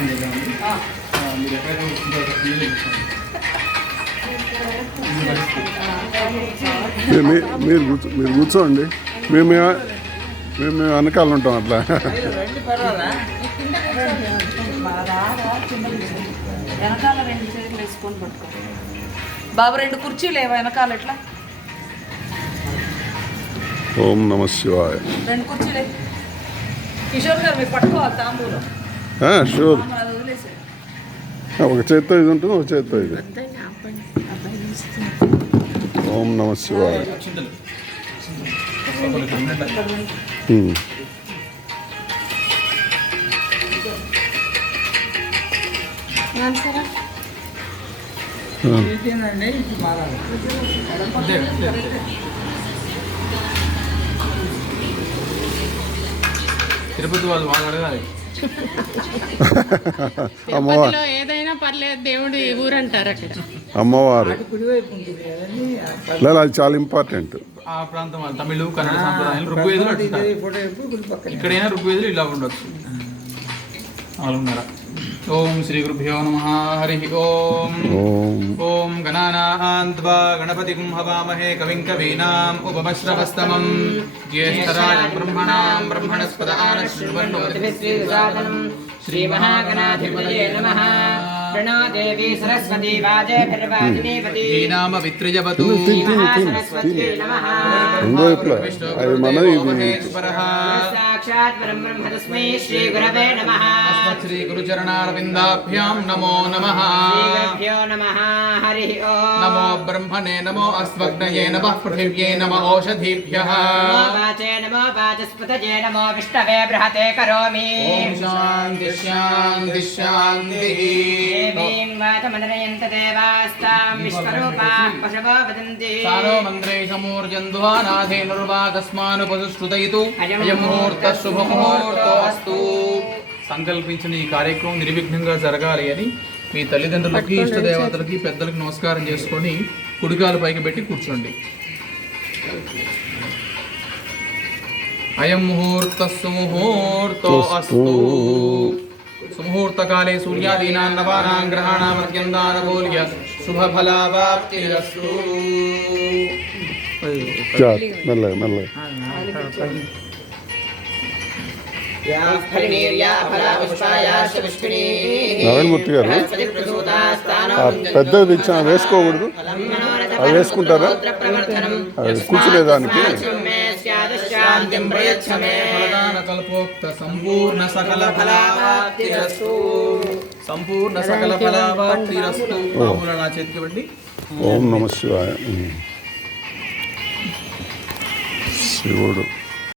మీరు ఎక్కడైతే కూర్చుంటారో మీరు కూర్చోండి. మేము వెనకాల ఉంటాం అట్లా. వెనకాల 2 చేతులు వేసుకొని పట్టుకో బాబు. 2 కుర్చీలు లేవా వెనకాల ఎట్లా? ఓం నమ శివాయ. 2 కుర్చీలే. కిషోర్ గారు మీరు పట్టుకోవాలి తాంబూలం. షూర్. అది వదిలేసే. ఒక చేత్తో ఇది ఉంటుంది, ఒక చేత్తో ఇది. ఓం నమ శివాయ. తిరుపతి వాళ్ళు బాగా అడగాలి. తిరుపతిలో ఏదైనా పర్లేదు, దేవుడు ఊరు అంటారు అక్కడ. అమ్మవారు లేదా అది చాలా ఇంపార్టెంట్. ఆ ప్రాంతం వాళ్ళు తమిళ కన్నడ సాంప్రదాయాలు ఋగ్వేదులు ఇక్కడైనా ఋగ్వేదులు ఇలా ఉండొచ్చు. 4:30. ఓం శ్రీ గురుభ్యో నమః. హరి ఓం. ఓం గణానాం త్వా గణపతిం హవామహే కవిం కవీనాం ఉపమశ్రవస్తమం జ్యేష్ఠరాజం బ్రహ్మణాం బ్రహ్మణస్పద ఆనశ్వన్నోతిభిస్సీదసాదనం శ్రీమహాగణాధిపతయే నమః. ప్రణాదేవి సరస్వతి వాజేభిర్వాజినీపతి నామ విత్రజవతు సరస్వతి నమః. అది మనది. సాక్షాత్ పరబ్రహ్మ తస్మై శ్రీ గురవే నమః. శ్రీ గురుచరణారవిందాభ్యాం నమో నమః. శ్రీగురుభ్యో నమః. హరి ఓం. నమో బ్రహ్మణే నమో అస్మగ్నయే నమః పృథివ్యై నమః ఓషధీభ్యః. నమో వాచే నమో వాచస్పతయే నమో విష్ణవే బృహతే కరోమి. ఓం శాంతి శాంతి శాంతి. దేవీం వాచమనరయంత దేవాస్తాం విశ్వరూపాః పశవో వదంతి. సారో మంత్రేషమూర్జంధ్వానాధేనుర్వాగస్మానుపసుశ్రుతయితు అయం ముహూర్తః శుభముహూర్తో అస్తు. సంకల్పించిన ఈ కార్యక్రమం నిర్విఘ్నంగా జరగాలి అని మీ తల్లిదండ్రులకి, ఇష్టదేవతలకి, పెద్దలకి నమస్కారం చేసుకొని కుడికాలు పైకి పెట్టి కూర్చోండి. అయం ముహూర్తః సుముహూర్తో అస్తు. సుముహూర్తకాలే సూర్యాదీనాం నవానాం గ్రహాణాం అత్యంతానుకూల్య శుభఫలావాప్తిరస్తు. మెల్లగా మెల్లగా. నారాయణమూర్తి గారు పెద్దది ఇచ్చిన వేసుకోకూడదు. అవి వేసుకుంటారా? అది కూర్చునేదానికి. సంపూర్ణ సకల ఫలావాప్తిరస్తు. సంపూర్ణ సకల ఫలావాప్తిరస్తు. బాబుల నా చేతికి ఇవ్వండి. ఓం నమ శివాయ. శివుడు